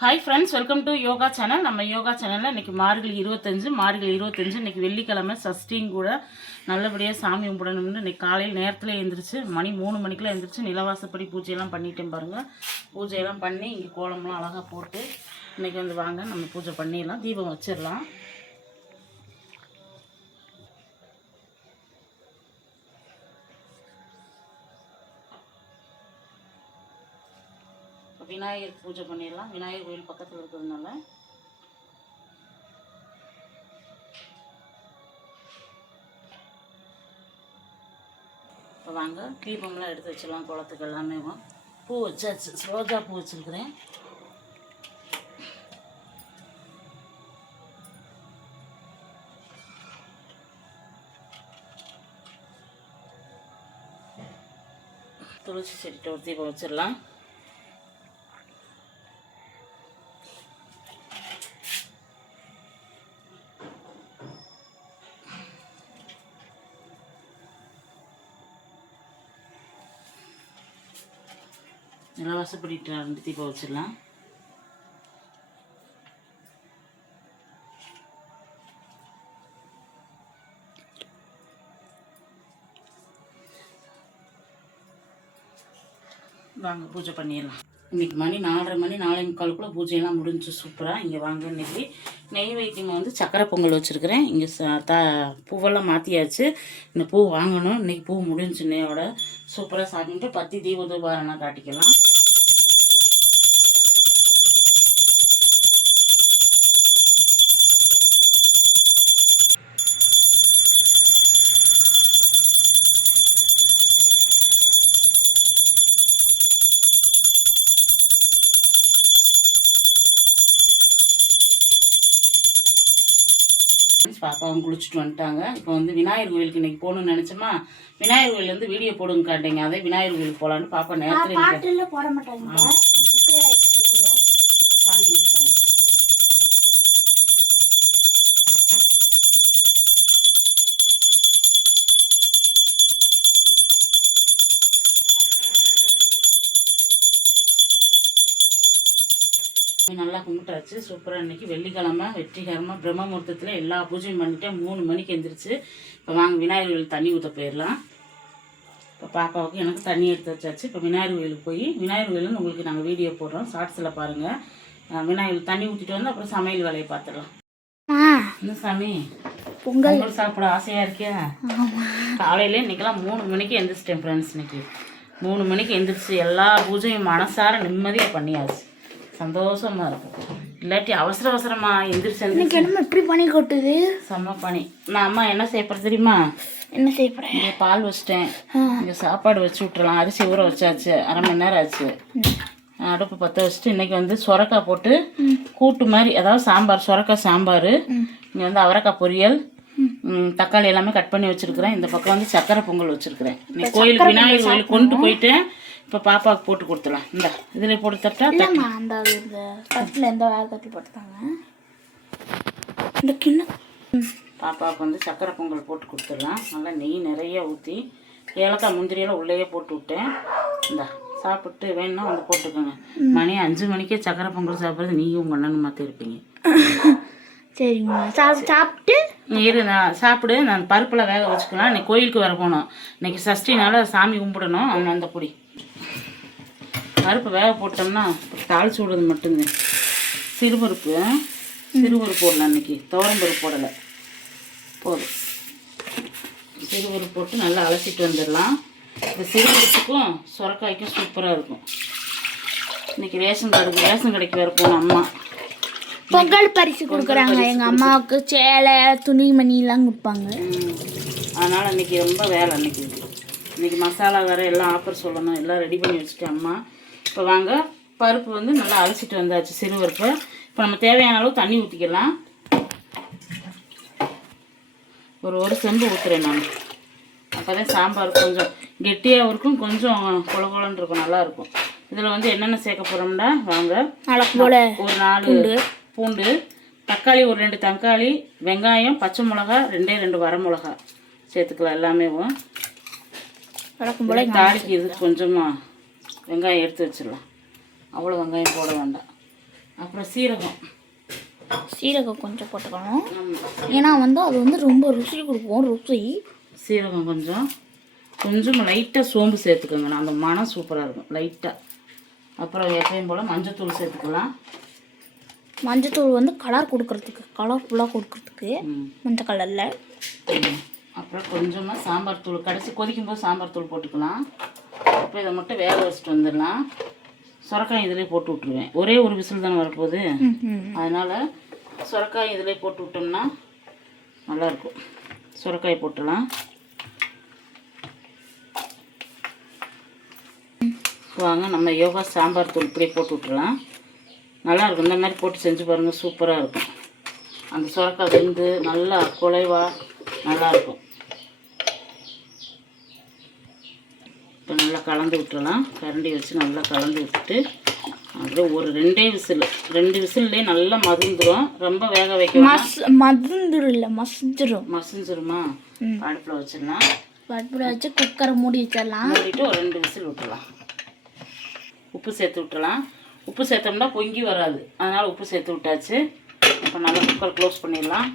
Hi friends welcome to yoga channel நம்ம யோகா சேனலில் இன்றைக்கி மார்கழி இருபத்தஞ்சு மார்கழி இருபத்தஞ்சு இன்றைக்கி வெள்ளிக்கிழமை சஷ்டியும் கூட நல்லபடியாக சாமி கும்பிடணும்னு இன்றைக்கி காலையில் நேரத்தில் எழுந்திரிச்சு மணி மூணு மணிக்கெலாம் எழுந்திரிச்சு நிலவாசப்படி பூஜையெல்லாம் பண்ணிட்டேன் பாருங்கள் பூஜையெல்லாம் பண்ணி இங்கே கோலம்லாம் அழகாக போட்டு இன்றைக்கி வந்து வாங்க நம்ம பூஜை பண்ணிடலாம். தீபம் வச்சிடலாம். விநாயகர் பூஜை பண்ணிடலாம். விநாயகர் கோயில் பக்கத்தில் இருக்கிறதுனால. இப்போ வாங்க. தீபம்லாம் எடுத்து வச்சிடலாம். குளத்துக்கு எல்லாமே பூ வச்சாச்சு. ரோஜா பூ வச்சுருக்குறேன். துளசி செடிட்டு ஒரு தீபம் வச்சிடலாம். நிலவாசப்படிட்டு ரெண்டு தீபம் வச்சிடலாம். வாங்க பூஜை பண்ணிடலாம். இன்னைக்கு மணி நாலரை மணி நாலே முக்காலுக்குள்ளே பூஜையெல்லாம் முடிஞ்சு சூப்பராக இங்கே வாங்க இன்றைக்கி நெய் வைத்தியமாக வந்து சக்கரை பொங்கல் வச்சுருக்கிறேன். இங்கே ச த பூவெல்லாம் மாற்றியாச்சு இந்த பூ வாங்கணும். இன்னைக்கு பூ முடிஞ்சு இன்னையோட சூப்பராக சாப்பிட்டு பத்தி தீப தூபாரெல்லாம் காட்டிக்கலாம். பாப்பாவும் குளிச்சுட்டு வந்துட்டாங்க. இப்போ வந்து விநாயகர் கோயிலுக்கு இன்னைக்கு போகணும்னு நினச்சோமா? விநாயகர் கோயில் வந்து வீடியோ போடுங்க காட்டிங்க அதே விநாயகர் கோயிலுக்கு போகலான்னு பாப்பா நேரத்தில் போட மாட்டாங்க. நல்லா கும்பிட்டாச்சு. சூப்பராக இன்னைக்கு வெள்ளிக்கிழமை வெற்றிகரமாக பிரம்ம முகூர்த்தத்தில் எல்லா பூஜையும் பண்ணிட்டேன் மூணு மணிக்கு எந்திரிச்சு இப்போ வாங்க விநாயகர் கோயில் தண்ணி ஊற்ற போயிடலாம். இப்போ பாப்பாவுக்கு எனக்கு தண்ணி எடுத்து வச்சாச்சு. இப்போ விநாயகர் கோயிலுக்கு போய் விநாயகர் கோயிலில் உங்களுக்கு நாங்கள் வீடியோ போடுறோம். ஷார்ட்ஸில் பாருங்கள் விநாயகர் தண்ணி ஊற்றிட்டு வந்து அப்புறம் சமையல் வேலையை பார்த்துடலாம். என்ன சாமி? பொங்கல். சாப்பிட ஆசையாக இருக்கியா காலையில இன்னைக்கெல்லாம் மூணு மணிக்கு எந்திரிச்சிட்டேன் ஃப்ரெண்ட்ஸ் இன்னைக்கு. மூணு மணிக்கு எந்திரிச்சு எல்லா பூஜையும் மனசார நிம்மதியாக பண்ணியாச்சு. சந்தோஷமா இருக்கும் இல்லாட்டி அவசர அவசரமா எந்திரிச்சு எந்திரிச்சு என்னமோ எப்படி பனி கொட்டுது? செம்ம பணி நான் அம்மா என்ன செய்யப்படுறது தெரியுமா? என்ன செய்ய போறேன்? இங்கே பால் வச்சிட்டேன். இங்கே சாப்பாடு வச்சு விட்டுறலாம். அரிசி ஊற வச்சாச்சு. அரை மணி நேரம் ஆச்சு. அடுப்பு பற்ற வச்சுட்டு இன்னைக்கு வந்து சொரக்காய் போட்டு கூட்டு மாதிரி அதாவது சாம்பார் சொரக்காய் சாம்பார் இங்கே வந்து அவரைக்காய் பொரியல் தக்காளி எல்லாமே கட் பண்ணி வச்சிருக்கிறேன். இந்த பக்கம் வந்து சக்கரை பொங்கல் வச்சிருக்கிறேன். இன்னைக்கு கோயிலுக்கு விநாயகர் கோயிலுக்கு கொண்டு போயிட்டேன். இப்போ பாப்பாவுக்கு போட்டு கொடுத்துலாம் இந்த இதில் போட்டு தட்டா இல்லைம்மா அந்த இந்த தட்டில் எந்த வேலை தட்டி போட்டுத்தாங்க இந்த கிண்ணம். பாப்பாவுக்கு வந்து சக்கரை பொங்கல் போட்டு கொடுத்துடலாம். நல்லா நெய் நிறைய ஊற்றி ஏலக்காய் முந்திரியெல்லாம் உள்ளேயே போட்டு விட்டேன். இந்தா சாப்பிட்டு வேணும்னா வந்து போட்டுக்கோங்க. மணி அஞ்சு மணிக்கே சக்கரை பொங்கல் சாப்பிட்றது நீயும் உங்கள் அண்ணனும் மாற்றி இருப்பீங்க. சரிங்கம்மா சாப் சாப்பிட்டு? இரு நான் சாப்பிடு. நான் பருப்பில் வேக வச்சுக்கலாம். இன்னைக்கு கோயிலுக்கு வர போகணும் இன்னைக்கு சஷ்டினால சாமி கும்பிடணும். அவன் அந்த பொடி. பருப்பு வேக போட்டோம்னா தாளிச்சு விடுறது மட்டும்தான் சிறுபருப்பு சிறுபருப்பு போடலாம் இன்னைக்கு துவரம்பருப்பு போடலை. போதும். சிறுபருப்பு போட்டு நல்லா அலசிட்டு வந்துடலாம். இந்த சிறுபருப்புக்கும் சுரக்காய்க்கும் சூப்பராக இருக்கும். இன்னைக்கு ரேஷன் கடைக்கு ரேஷன் கடைக்கு வர போனோம் அம்மா. பொங்கல் பரிசு கொடுக்குறாங்க. எங்க அம்மாவுக்கு சேலை துணிமணி எல்லாம் கொடுப்பாங்க. அதனால் இன்னைக்கு ரொம்ப வேலை இன்னைக்கு இன்னைக்கு மசாலா வேறு எல்லாம் ஆஃபர் சொல்லணும். எல்லாம் ரெடி பண்ணி வச்சுட்டேன் அம்மா. இப்போ வாங்க. பருப்பு வந்து நல்லா அலசிட்டு வந்தாச்சு சிறுபருப்பு. இப்போ நம்ம தேவையான அளவு தண்ணி ஊற்றிக்கலாம் ஒரு ஒரு செம்பு ஊற்றுறேன் நான். அப்போ தான் சாம்பார் கொஞ்சம் கெட்டியாகவும் இருக்கும் கொஞ்சம் கொல கொலன்னு இருக்கும் நல்லா இருக்கும். இதில் வந்து என்னென்ன சேர்க்க போகிறோம்னா வாங்க. ஒரு நாலு பூண்டு. தக்காளி ஒரு ரெண்டு தக்காளி வெங்காயம் பச்சை மிளகா ரெண்டே ரெண்டு வரமிளகா சேர்த்துக்கலாம் எல்லாமே வழக்கம் போல தாளிக்கு இது கொஞ்சமாக வெங்காயம் எடுத்து வச்சிடலாம். அவ்வளோ வெங்காயம் போட வேண்டாம். அப்புறம் சீரகம். சீரகம் கொஞ்சம் போட்டுக்கணும். ஏன்னா வந்து அது வந்து ரொம்ப ருசி கொடுக்கும் ருசி. சீரகம் கொஞ்சம். கொஞ்சம் லைட்டாக சோம்பு சேர்த்துக்கோங்க. அந்த மனம் சூப்பராக இருக்கும் லைட்டாக அப்புறம் எப்பயும் போல் மஞ்சத்தூள் சேர்த்துக்கலாம். மஞ்சத்தூள் வந்து கலர் கொடுக்கறதுக்கு கலர்ஃபுல்லாக கொடுக்கறதுக்கு. மஞ்சள் கலரில். அப்புறம் கொஞ்சமாக சாம்பார் தூள். கடைசி கொதிக்கும் போது சாம்பார் தூள் போட்டுக்கலாம். இப்போ இதை மட்டும் வேக வச்சுட்டு வந்துடலாம். சுரக்காய் இதிலே போட்டு விட்ருவேன் ஒரே ஒரு விசில் தானே வரப்போகுது. அதனால் சுரக்காய் இதிலே போட்டு விட்டோம்னா நல்லாயிருக்கும் சுரக்காய் போட்டுடலாம். வாங்க நம்ம யோகா சாம்பார் தூள் இப்படியே போட்டு விட்டுறலாம் நல்லா இருக்கும். இந்த மாதிரி போட்டு செஞ்சு பாருங்கள் சூப்பராக இருக்கும். அந்த சுரக்காய் வெந்து நல்லா குலைவா நல்லா இருக்கும் இப்போ நல்லா கலந்து விட்டுறலாம். கரண்டி வச்சு நல்லா கலந்து விட்டுட்டு அப்படியே ஒரு ரெண்டே விசில். ரெண்டு விசில்லே நல்லா மதுந்துடும் ரொம்ப வேக வைக்க. மஸ் மதுந்துரும் இல்லை மசிஞ்சிரும். மசிஞ்சிருமா. அடுப்பில் வச்சிடலாம். பருப்புல வச்சு குக்கரை மூடி வச்சிடலாம். மூடிட்டு ஒரு ரெண்டு விசில் விட்டுறலாம் உப்பு சேர்த்து விட்டுறலாம் உப்பு சேர்த்தோம்னா பொங்கி வராது. அதனால் உப்பு சேர்த்து விட்டாச்சு. இப்போ நல்லா குக்கர் க்ளோஸ் பண்ணிடலாம்.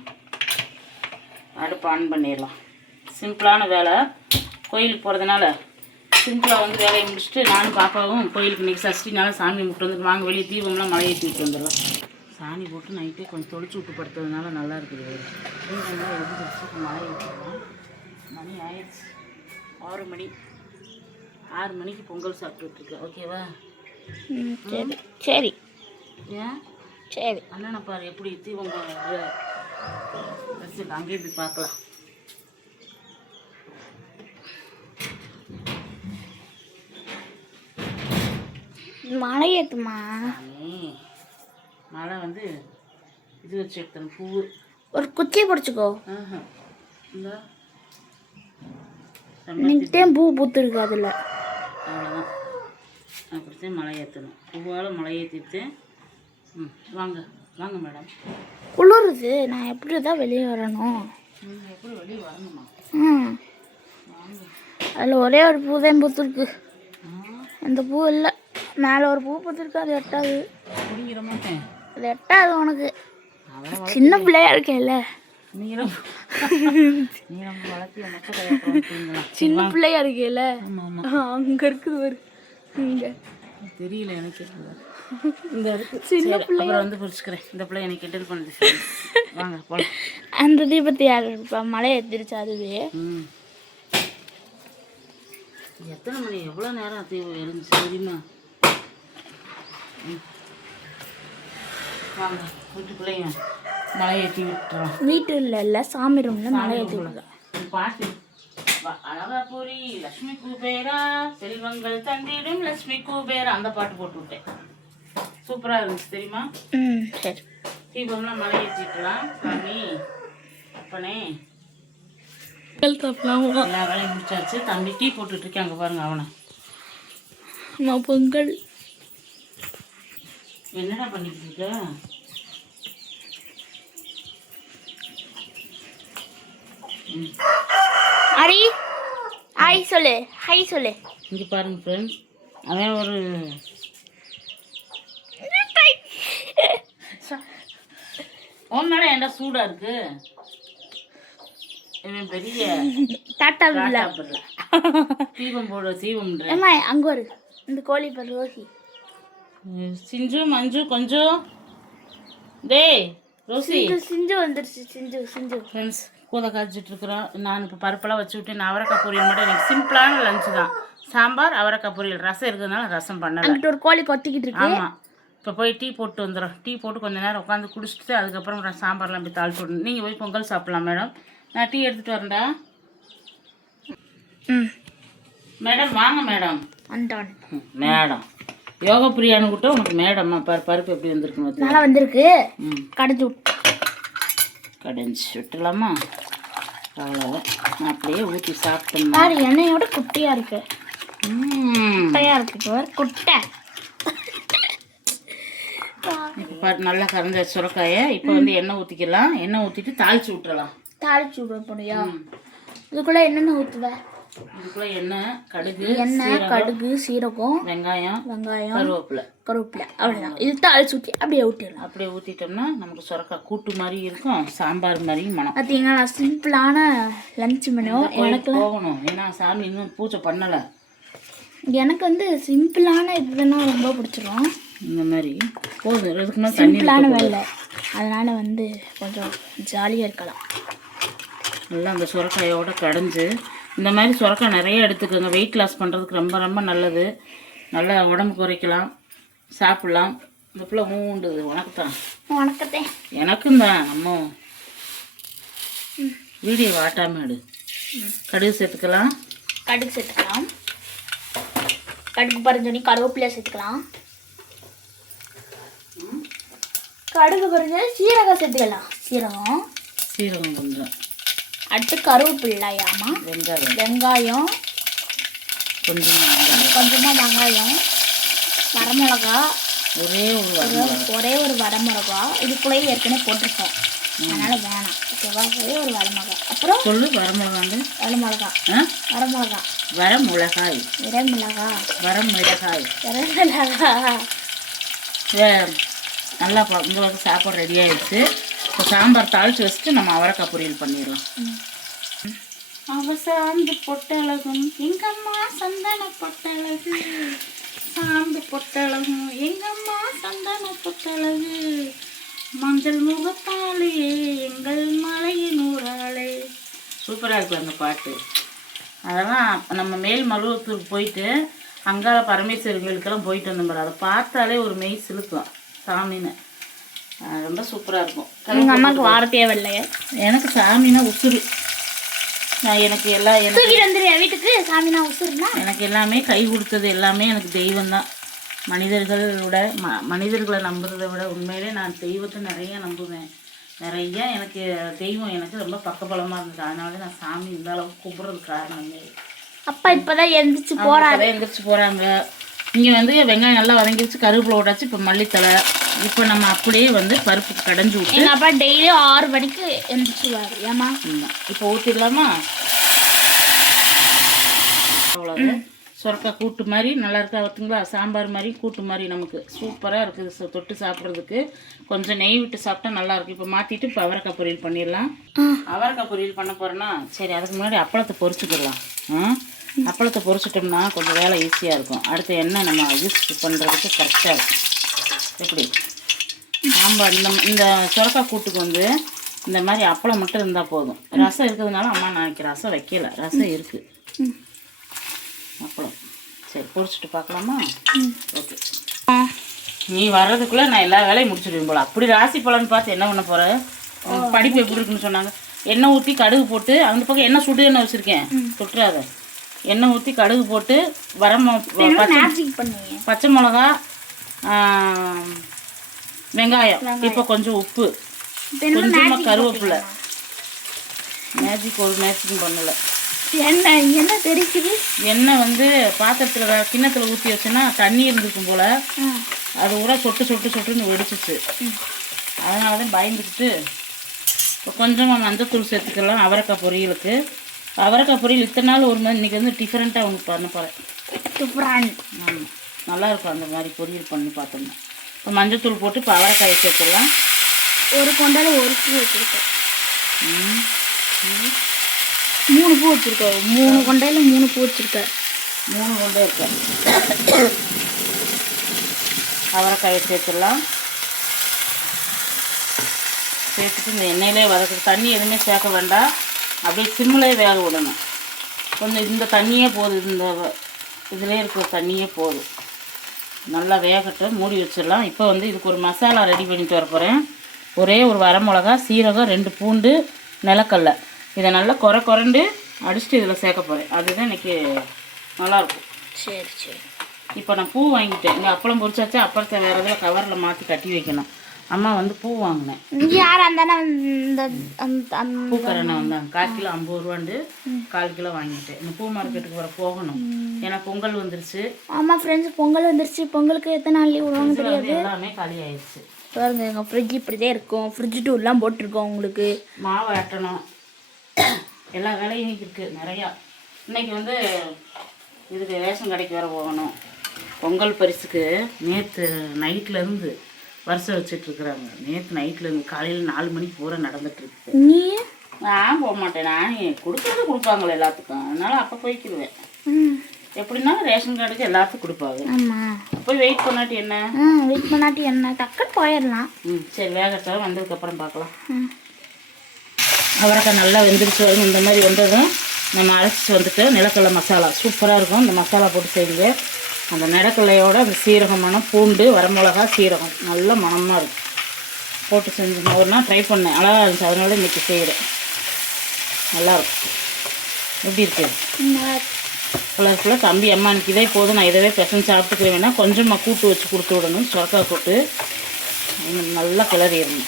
அடுப்பு ஆன் பண்ணிடலாம். சிம்பிளான வேலை. கோயிலுக்கு போகிறதுனால சிம்பிளாக வந்து வேலையை முடிச்சுட்டு நானும் பாப்பாவும் கோயிலுக்கு இன்றைக்கி சஷ்டினால சாமி கும்பிட்டு வந்துட்டு வாங்க வெளியே தீபம்லாம் மழை ஏற்றிட்டு வந்துடலாம் சாணி போட்டு நைட்டே கொஞ்சம் தொளிச்சு விட்டு படுத்ததுனால நல்லா இருக்குது தீபம்லாம் இப்போ மழை ஏற்றிடலாம் மணி ஆயிடுச்சு. ஆறு மணி. ஆறு மணிக்கு பொங்கல் சாப்பிட்டுட்ருக்கு ஓகேவா ம், சரி. சரி. ஏன்? சரி. அண்ணனை பாரு எப்படி தீபம் வச்சுட்டு அங்கேயே போய் பார்க்கலாம். மழை ஏற்றுமா மழை. வந்து இது வச்சு எடுத்தேன் பூ ஒரு குச்சியை பிடிச்சிக்கோ. இன்னைக்கிட்டே பூ பூத்துருக்கு அதில். அவ்வளோதான் அப்படித்தான் மழை ஏற்றணும் பூவால் மழை ஏற்றிட்டு ம் வாங்க. வாங்க மேடம். குளிருது. நான் எப்படி தான் வெளியே வரணும்? எப்படி வெளியே வரணுமா? ம். அதில் ஒரே ஒரு பூ தான் பூத்துருக்கு. அந்த பூ இல்லை. மேலே ஒரு பூ பூத்துருக்கு. அது எட்டாது. அது எட்டாது உனக்கு. சின்ன பிள்ளையா இருக்கேல்ல சின்ன பிள்ளையா இருக்கேல்ல ஆமாம் அங்கே இருக்குது ஒரு இங்கே. தெரியல எனக்கு. இந்த சின்ன வந்து பிடிச்சிக்கிறேன். இந்த பிள்ளை எனக்கு கிண்டல் பண்ணுது. வாங்க போலாம். அந்த தீபத்தை யார் இருப்பா? மழை அதுவே? எத்தனை மணி? எவ்வளோ நேரம் தீபம் எரிஞ்சு தெரியுமா. வாங்க வீட்டுக்குள்ளேயும் மழை ஏற்றி விட்டுறோம். வீட்டில் இல்லை சாமி ரூம்ல மழை ஏற்றி பாட்டு. வ- அழகா பூரி லக்ஷ்மி குபேரா செல்வங்கள் தந்திடும் லக்ஷ்மி குபேரா. அந்த பாட்டு போட்டு விட்டேன். சூப்பரா இருந்துச்சு தெரியுமா? ம் சரி. தீபம்லாம் மழை ஏற்றிக்கலாம் சாமி அப்பனே. எல்லா வேலையும் முடிச்சாச்சு. தம்பி டீ போட்டுட்டு இருக்கேன் அங்கே பாருங்க அவனை. நான் பொங்கல். என்னடா பண்ணிட்டு இருக்க. அரி ஹாய் சொல்லு ஹாய் சொல்லு. இங்க பாருங்க ஃப்ரெண்ட்ஸ் அவன் ஒரு உன் மேலே என்ன சூடா இருக்கு? இவன் பெரிய டாட்டா பிள்ளை. தீபம் போடு ஏம்மா அங்கே ஒரு இந்த கோழி பேர் ரோசி சிஞ்சு மஞ்சு கொஞ்சம் டேய் ரோசி. சிஞ்சு வந்துருச்சு சிஞ்சு சிஞ்சு ஃப்ரெண்ட்ஸ் கூதை காய்ச்சிட்டு இருக்கிறோம். நான் இப்போ பருப்பெல்லாம் வச்சு விட்டு நான் அவரைக்காய் பொரியல் மட்டும் எனக்கு சிம்பிளான லஞ்சு தான். சாம்பார் அவரைக்காய் பொரியல். ரசம் இருக்கிறதுனால ரசம் பண்ணலை. ஒரு கோழி கொத்திக்கிட்டு இருக்கு. ஆமாம் இப்போ போய் டீ போட்டு வந்துடும் டீ போட்டு கொஞ்ச நேரம் உட்காந்து குடிச்சிட்டு அதுக்கப்புறம் நான் சாம்பார்லாம் போய் தாளிச்சு விடணும். நீங்கள் போய் பொங்கல் சாப்பிடலாம் மேடம். நான் டீ எடுத்துகிட்டு வரேன்டா. ம். மேடம் வாங்க மேடம். அண்டான் மேடம். யோகா பிரியாணி கூட்ட உனக்கு மேடம்மா பரு பருப்பு எப்படி வந்திருக்குன்னு பார்த்து நல்லா வந்திருக்கு. ம். கடைஞ்சி விட்டு. கடைஞ்சி விட்டுலாமா அவ்வளோதான் நான் அப்படியே ஊற்றி சாப்பிட்டோம்னா பாரு எண்ணெயோட குட்டியா இருக்கு. ம். குட்டையா இருக்கு பாரு குட்டை. இப்போ நல்லா கறந்த சுரக்காயை இப்போ வந்து எண்ணெய் ஊற்றிக்கலாம் எண்ணெய் ஊற்றிட்டு தாளிச்சு விட்டுறலாம். தாளிச்சு விட போறியா. இதுக்குள்ள என்னென்ன ஊத்துவ? இதுக்குள்ள எண்ணெய் கடுகு எண்ணெய் கடுகு சீரகம் வெங்காயம் வெங்காயம் கருவேப்பிலை. கருவேப்பிலை. அவ்வளோதான் இது தாளிச்சு ஊற்றி அப்படியே ஊற்றிடலாம் அப்படியே ஊற்றிட்டோம்னா நமக்கு சுரக்காய் கூட்டு மாதிரி இருக்கும் சாம்பார் மாதிரியும் மனம் பார்த்தீங்கன்னா சிம்பிளான லஞ்ச் மெனு எனக்கு போகணும். ஏன்னா சாமி இன்னும் பூஜை பண்ணலை. எனக்கு வந்து சிம்பிளான இதுனா ரொம்ப பிடிச்சிரும். இந்த மாதிரி. போதும் இதுக்கு மேலே தண்ணி சிம்பிளான வேலை. அதனால வந்து கொஞ்சம் ஜாலியாக இருக்கலாம். நல்லா அந்த சுரக்காயோட கடைஞ்சு இந்த மாதிரி சுரக்காய் நிறைய எடுத்துக்கோங்க. வெயிட் லாஸ் பண்ணுறதுக்கு ரொம்ப ரொம்ப நல்லது. நல்லா உடம்பு குறைக்கலாம். சாப்பிட்லாம். இந்த பிள்ளை மூண்டுது உனக்கு தான் வணக்கத்தே எனக்கும் தான். அம்மா. வீடியோ வாட்டாம எடு கடுகு சேர்த்துக்கலாம். கடுகு சேர்த்துக்கலாம். கடுகு பறிஞ்சோனி கருவேப்பிலை சேர்த்துக்கலாம். கடுகு பறிஞ்சோனி சீரகம் சேர்த்துக்கலாம் சீரகம். சீரகம் கொஞ்சம். அடுத்து கருவேப்பிள்ளையாமா வெங்காயம். வெங்காயம். கொஞ்சம் வெங்காயம். கொஞ்சமாக வெங்காயம். வரமிளகா. ஒரே ஒரு ஒரே ஒரு வரமிளகா. இதுக்குள்ளேயே ஏற்கனவே போட்டிருக்கோம். அதனால் வேணாம். ஓகேவா? ஒரே ஒரு வரமிளகா. அப்புறம் சொல்லு வரமிளகாங்க. வரமிளகா. வரமிளகா. வரமிளகாய். வரமிளகா. வரமிளகாய். வரமிளகா. நல்லா இந்த வந்து சாப்பாடு ரெடி ஆயிடுச்சு. இப்போ சாம்பார் தாளிச்சு வச்சுட்டு நம்ம அவரைக்காய் பொரியல் பண்ணிடலாம். அவ சாந்து பொட்டழகும் எங்கம்மா சந்தன பொட்டழகு சாந்து பொட்டழகும் எங்கம்மா சந்தன பொட்டழகு மஞ்சள் முகத்தாலே எங்கள் மலையின் ஊராளே சூப்பராக இருக்கும் அந்த பாட்டு. அதெல்லாம் நம்ம மேல் மலுவத்தூருக்கு போயிட்டு அங்காள பரமேஸ்வரி கோயிலுக்கெல்லாம் போயிட்டு வந்தோம் அதை பார்த்தாலே ஒரு மெய் சிலுக்கும் சாமின்னு. ரொம்ப சூப்பராக இருக்கும். எங்கள் அம்மாவுக்கு வார தேவையில்லையே? எனக்கு சாமினா உசுறு. நான் எனக்கு எல்லாம் எனக்கு வீட்டுக்கு. சாமினா உசுருனா எனக்கு எல்லாமே கை கொடுத்தது எல்லாமே எனக்கு தெய்வம்தான் மனிதர்களோட ம மனிதர்களை நம்புறதை விட உண்மையிலே நான் தெய்வத்தை நிறைய நம்புவேன். நிறைய எனக்கு தெய்வம் எனக்கு ரொம்ப பக்கபலமாக இருந்தது. அதனால நான் சாமி இந்த அளவுக்கு கும்பிட்றதுக்கு காரணமே. அப்பா இப்பதான் எந்திரிச்சு இப்பதான் எந்திரிச்சு போகிறாங்க இங்கே வந்து வெங்காயம் நல்லா வதங்கிடுச்சு கருவேப்பிலை விட்டாச்சு இப்போ மல்லித்தலை இப்போ நம்ம அப்படியே வந்து பருப்பு கடைஞ்சி விட்டு எங்க அப்பா டெய்லியும் ஆறு மணிக்கு எந்திரிச்சுவாரு ஏமா இப்போ ஊற்றிடலாமா அவ்வளோதான் சுரக்காய் கூட்டு மாதிரி நல்லா இருக்கா பார்த்துங்களா சாம்பார் மாதிரி கூட்டு மாதிரி நமக்கு. சூப்பராக இருக்குது தொட்டு சாப்பிட்றதுக்கு. கொஞ்சம் நெய் விட்டு சாப்பிட்டா நல்லா இருக்கு இப்போ மாற்றிட்டு இப்போ அவரைக்காய் பொரியல் பண்ணிடலாம். அவரைக்காய் பொரியல் பண்ண போகிறேன்னா சரி அதுக்கு முன்னாடி அப்பளத்தை பொரிச்சுக்கிடலாம். ஆ? அப்பளத்தை பொரிச்சிட்டோம்னா கொஞ்சம் வேலை ஈஸியாக இருக்கும். அடுத்து எண்ணெய் நம்ம யூஸ் பண்ணுறதுக்கு கரெக்டாக இருக்கும். எப்படி? சாம்பார் இந்த இந்த சுரக்காய் கூட்டுக்கு வந்து இந்த மாதிரி அப்பளம் மட்டும் இருந்தால் போதும். ரசம் இருக்கிறதுனால அம்மா நாளைக்கு ரசம் வைக்கல. ரசம் இருக்குது அப்பளம். சரி பொரிச்சிட்டு பார்க்கலாமா? ஓகே. நீ வர்றதுக்குள்ளே நான் எல்லா வேலையும் முடிச்சிடுவேன் போல. அப்படி ராசி பலன் பார்த்து என்ன பண்ண போகிற படிப்பு எப்படி இருக்குன்னு சொன்னாங்க. எண்ணெய் ஊற்றி கடுகு போட்டு அந்த பக்கம் எண்ணெய் சுடு எண்ணெய் வச்சுருக்கேன் சுட்டுறாத எண்ணெய் ஊற்றி கடுகு போட்டு வரம பச்சை மிளகா வெங்காயம். இப்போ கொஞ்சம் உப்பு. கொஞ்சமாக கருவேப்பிலை. மேஜிக் ஒரு மேஜிக்கும் பண்ணல. என்ன என்ன தெரிக்குது? எண்ணெய் வந்து பாத்திரத்தில் கிண்ணத்துல ஊற்றி வச்சேன்னா தண்ணி இருந்திருக்கும் போல். அது கூட சொட்டு சொட்டு சொட்டுன்னு வெடிச்சிச்சு. அதனால தான் பயந்துக்கிட்டு இப்போ கொஞ்சமாக மஞ்சத்தூள் சேர்த்துக்கலாம் அவரைக்காய் பொரியலுக்கு. அவரைக்காய் பொரியல் இத்தனை நாள் ஒரு மாதிரி இன்றைக்கி வந்து டிஃப்ரெண்ட்டாக உங்களுக்கு பண்ண போகிறேன் சூப்பரான் ஆமாம் நல்லா இருக்கும் அந்த மாதிரி பொரியல் பண்ணி பார்த்தோம்னா. இப்போ மஞ்சத்தூள் போட்டு இப்போ அவரைக்காயை சேர்த்துடலாம். ஒரு கொண்டால ஒரு பூ வச்சிருக்கோம் ம். மூணு பூ வச்சிருக்கோம் மூணு கொண்டையில மூணு பூ வச்சிருக்கேன். மூணு கொண்டே இருக்கேன் அவரைக்காயை சேர்த்துடலாம். சேர்த்துட்டு இந்த எண்ணெயிலே வதக்கு தண்ணி எதுவுமே சேர்க்க வேண்டாம். அப்படியே சிம்மிலே வேக விடணும். கொஞ்சம் இந்த தண்ணியே போதும் இந்த இதிலே இருக்கிற தண்ணியே போதும். நல்லா வேகட்டும் மூடி வச்சிடலாம். இப்போ வந்து இதுக்கு ஒரு மசாலா ரெடி பண்ணிட்டு வர போகிறேன் ஒரே ஒரு வரமிளகா சீரகம் ரெண்டு பூண்டு நிலக்கடலை இதை நல்லா குறை குறைண்டு அடிச்சுட்டு இதில் சேர்க்க போகிறேன் அதுதான் இன்னைக்கு நல்லாயிருக்கும். சரி சரி. இப்போ நான் பூ வாங்கிட்டேன். இங்கே அப்பளம் பொரிச்சாச்சு அப்பளத்தை வேறு இதில் கவரில் மாற்றி கட்டி வைக்கணும். அம்மா வந்து பூ வாங்கினேன். யார் அந்த பூக்கரணை வந்தாங்க கால் கிலோ ஐம்பது ரூபாண்டு கால் கிலோ வாங்கிட்டேன் இந்த பூ மார்க்கெட்டுக்கு வர போகணும். ஏன்னா பொங்கல் வந்துருச்சு. ஆமாம் ஃப்ரெண்ட்ஸ் பொங்கல் வந்துருச்சு. பொங்கலுக்கு எத்தனை நாள் லீவ் விடுவாங்க வந்து எல்லாமே காலி ஆயிடுச்சு பாருங்க எங்கள் ஃப்ரிட்ஜ் இப்படிதான் இருக்கும். ஃப்ரிட்ஜ் டூர்லாம் போட்டிருக்கோம் உங்களுக்கு. மாவு ஆட்டணும். எல்லா வேலையும் இருக்குது நிறையா. இன்னைக்கு வந்து இதுக்கு ரேஷன் கடைக்கு வர போகணும். பொங்கல் பரிசுக்கு நேற்று நைட்லேருந்து வருஷம் வச்சிட்ருக்குறாங்க. நேற்று நைட்லேருந்து காலையில் நாலு மணிக்கு பூரா நடந்துட்டுருக்கு நீ? நான் போக மாட்டேன். நான் கொடுக்குறது கொடுப்பாங்களே எல்லாத்துக்கும். அதனால அப்போ போய்க்கிடுவேன் எப்படின்னாலும் ரேஷன் கார்டுக்கு எல்லாத்துக்கும் கொடுப்பாங்க. போய் வெயிட் பண்ணாட்டி என்ன? வெயிட் பண்ணாட்டி என்ன? டக்குன்னு போயிடலாம். ம் சரி வேகட்டும் வந்ததுக்கப்புறம் பார்க்கலாம். அவரைக்காய் நல்லா வெந்துருச்சு வரும் இந்த மாதிரி வந்ததும் நம்ம அரைச்சிட்டு வந்துட்டு நிலக்கடலை மசாலா. சூப்பராக இருக்கும். இந்த மசாலா போட்டு செய்யுங்க. அந்த நடக்கலையோட அந்த சீரகமான பூண்டு வரமிளகா சீரகம் நல்ல மணமாக இருக்கும். போட்டு செஞ்சு ஒரு நாள் ட்ரை பண்ணேன். அழகாக இருந்துச்சு. அதனால இன்றைக்கி செய்கிறேன் நல்லாயிருக்கும் எப்படி இருக்கு? நல்லா கலர்ஃபுல்லாக தம்பி அம்மா எனக்கு இதே போதும். நான் இதவே பெசஞ்சு சாப்பிட்டுக்கிறேன். வேணா கொஞ்சமாக கூட்டு வச்சு கொடுத்து விடணும். சுரக்காய் கூட்டு. நல்லா கிளறிடணும்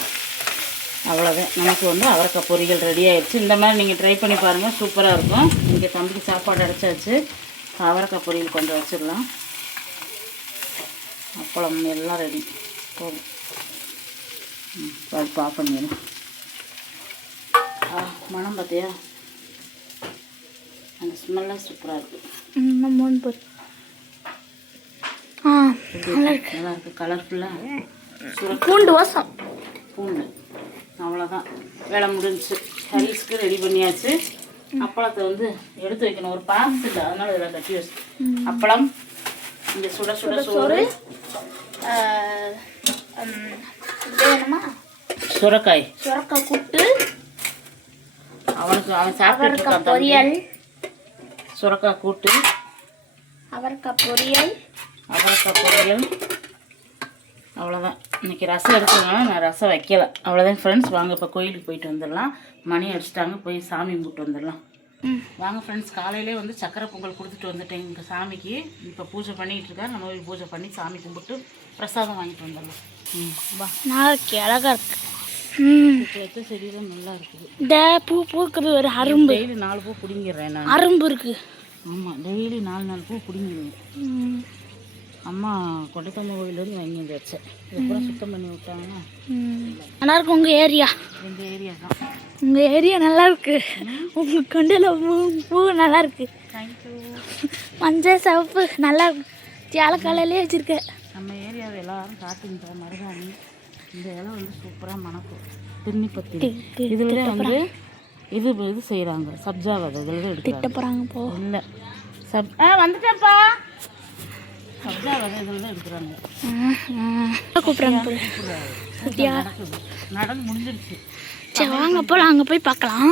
அவ்வளோதான் நமக்கு வந்து அவரக்காய் பொரியல் ரெடி ஆகிடுச்சு இந்த மாதிரி நீங்கள் ட்ரை பண்ணி பாருங்கள் சூப்பராக இருக்கும். இங்கே தம்பிக்கு சாப்பாடு அடைச்சாச்சு. அவரைக்காய் பொரியல் கொஞ்சம் வச்சிடலாம். அப்பளம் எல்லாம் ரெடி போதும். பருப்பு ஆஃப் பண்ணிடலாம் ஆ மனம் பார்த்தியா? அந்த ஸ்மெல்லாம் சூப்பராக இருக்குது ம் மூணு பேர். ஆ நல்லா இருக்கு? நல்லா இருக்கு. கலர்ஃபுல்லாக பூண்டு வாசம். பூண்டு. அவ்வளோதான் வேலை முடிஞ்சுச்சு. கரீஸ்க்கு ரெடி பண்ணியாச்சு. அப்பளத்தை வந்து எடுத்து வைக்கணும். ஒரு இல்லை அதனால இதில் கட்டி வச்சு. அப்பளம் இந்த சுட சுட சோறு. வேணுமா? சுரக்காய். சுரக்காய் கூட்டு. அவனுக்கு அவன் சாப்பிட்டு. பொரியல். சுரக்காய் கூட்டு. அவரைக்காய் பொரியல். அவரைக்காய் பொரியல். அவ்வளோதான் இன்னைக்கு ரசம் எடுத்ததுனால நான் ரசம் வைக்கல. அவ்வளோதான் ஃப்ரெண்ட்ஸ் வாங்க இப்போ கோயிலுக்கு போயிட்டு வந்துடலாம். மணி அடிச்சிட்டாங்க. போய் சாமி கும்பிட்டு வந்துடலாம். ம். வாங்க ஃப்ரெண்ட்ஸ் காலையிலே வந்து சக்கரை பொங்கல் கொடுத்துட்டு வந்துட்டேன். எங்கள் சாமிக்கு. இப்போ பூஜை பண்ணிகிட்டு இருக்காரு. நம்ம போய் பூஜை பண்ணி சாமி கும்பிட்டு பிரசாதம் வாங்கிட்டு வந்துடலாம். ம். வா. நாளைக்கு அழகா இருக்கு. ம். இப்போ வச்ச செடியெல்லாம் நல்லா இருக்குது. இந்த பூ பூக்குறது ஒரு அரும்பு. டெய்லி நாலு பூ பிடிங்கிடுறேன் நான். அரும்பு இருக்கு. ஆமாம் டெய்லி நாலு நாலு பூ பிடிங்கிடுவேன் அம்மா கொட்டைத்தம்ம கோயிலேருந்து வாங்கி வந்து வச்சேன் இதுக்கப்புறம் சுத்தம் பண்ணி விட்டாங்கன்னா ம். நல்லா இருக்கு உங்க ஏரியா? எங்கள் ஏரியா தான். உங்க ஏரியா நல்லா இருக்கு. உங்க கொண்டையில பூ பூ நல்லா இருக்கு. மஞ்சள் சிவப்பு நல்லா இருக்கு. சேலக்காலையிலே வச்சிருக்க நம்ம ஏரியாவை எல்லாரும் காட்டுங்கிற மருதாணி. இந்த இலை வந்து சூப்பராக மணக்கும். தின்னிப்பத்தி தி- தி- இதில் வந்து இது இது செய்கிறாங்க சப்ஜா திட்ட எடுக்கிறாங்க. போறாங்க போ. இல்லை. சப் ஆ வந்துட்டேன்ப்பா. சப்ஜா இதில் தான் எடுக்கிறாங்க கூப்பிடுறாங்க நடந்து முடிஞ்சிருச்சு. சரி வாங்க போலாம் அங்க போய் பார்க்கலாம்.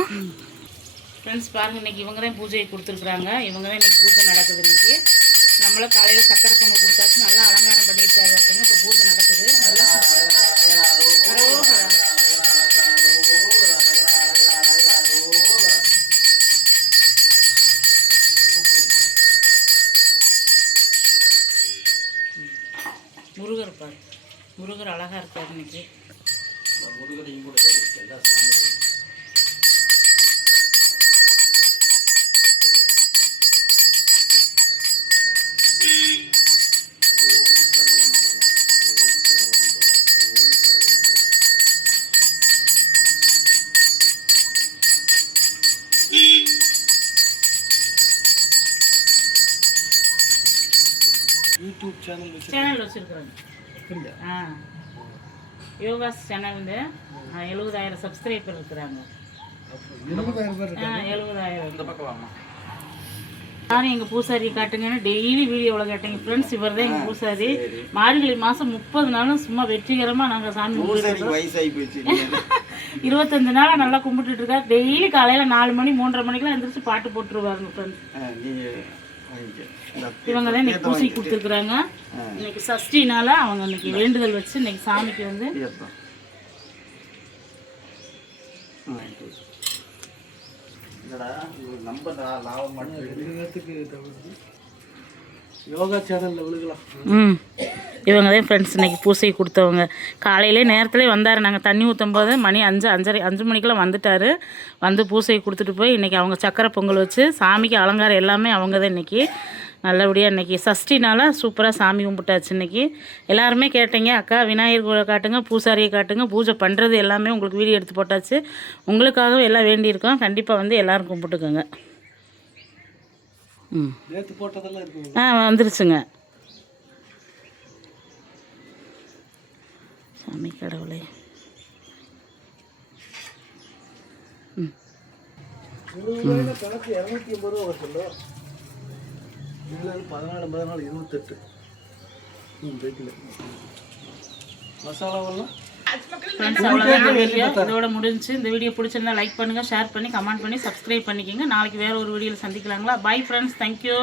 ஃப்ரெண்ட்ஸ் பாருங்க இன்னைக்கு இவங்க தான் பூஜையை கொடுத்துருக்குறாங்க. இவங்க தான் இன்னைக்கு பூஜை நடக்குது இன்னைக்கு. நம்மளும் காலையில் சக்கரை பொங்கல் கொடுத்தாச்சு. நல்லா அலங்காரம் பண்ணியிருக்காரு ஒருத்தங்க இப்போ பூஜை நடக்குது. நல்லா முருகர் பாரு முருகர் அழகாக இருக்கார் இன்னைக்கு. முருகரையும் கூட வச்சு சேனல் வச்சுருக்குறாங்க ஆ. யோகாஸ் சேனல்னு எழுபதாயிரம் சப்ஸ்கிரைபர் இருக்கிறாங்க. எழுபதாயிரம் இந்த பக்கம் வாங்க யாரும் எங்கள் பூசாரி காட்டுங்கன்னு டெய்லி வீடியோவில் கேட்டீங்க. ஃப்ரெண்ட்ஸ் இவர் தான் எங்கள் பூசாரி. மார்கழி மாதம் முப்பது நாளும் சும்மா வெற்றிகரமாக நாங்கள் சாமி இருபத்தஞ்சு நாளாக நல்லா கும்பிட்டுட்டு இருக்காரு. டெய்லி காலையில் நாலு மணி மூன்றரை மணிக்கெல்லாம் எந்திரிச்சு பாட்டு போட்டுருவாருங்க ஃப்ரெண்ட்ஸ் இவங்க தான் இன்னைக்கு பூசி கொடுத்துருக்குறாங்க. இன்னைக்கு சஷ்டினால அவங்க இன்னைக்கு வேண்டுதல் வச்சு இன்னைக்கு சாமிக்கு வந்து யோகா சேனலில் விழுகலாம். ம். இவங்க தான் ஃப்ரெண்ட்ஸ் இன்னைக்கு பூசை கொடுத்தவங்க. காலையிலே நேரத்துலேயே வந்தார். நாங்கள் தண்ணி ஊற்றும் போது மணி அஞ்சு அஞ்சரை அஞ்சு மணிக்கெல்லாம் வந்துட்டார். வந்து பூசை கொடுத்துட்டு போய் இன்றைக்கி அவங்க சக்கரை பொங்கல் வச்சு சாமிக்கு அலங்காரம் எல்லாமே அவங்க தான் இன்றைக்கி நல்லபடியாக இன்றைக்கி சஷ்டினால சூப்பராக சாமி கும்பிட்டாச்சு இன்றைக்கி எல்லாருமே கேட்டீங்க அக்கா விநாயகர் கோயிலை காட்டுங்க பூசாரியை காட்டுங்க பூஜை பண்ணுறது எல்லாமே உங்களுக்கு வீடியோ எடுத்து போட்டாச்சு. உங்களுக்காகவும் எல்லாம் வேண்டியிருக்கோம். கண்டிப்பாக வந்து எல்லோரும் கும்பிட்டுக்கோங்க. ம் நேற்று போட்டதெல்லாம் ஆ வந்துருச்சுங்க. சாமி கடவுளே. ம். கணக்கு இரநூத்தி எண்பது ரூபா இதில் பதினாலு பதினாலு இருபத்தெட்டு. ம் மசாலாவெல்லாம்? ஃப்ரெண்ட்ஸ் அவ்வளோதான் இதோட முடிஞ்சுச்சு இந்த வீடியோ பிடிச்சிருந்தா லைக் பண்ணுங்கள் ஷேர் பண்ணி கமெண்ட் பண்ணி சப்ஸ்கிரைப் பண்ணிக்கோங்க. நாளைக்கு வேறு ஒரு வீடியோவில் சந்திக்கலாங்களா? Bye friends thank you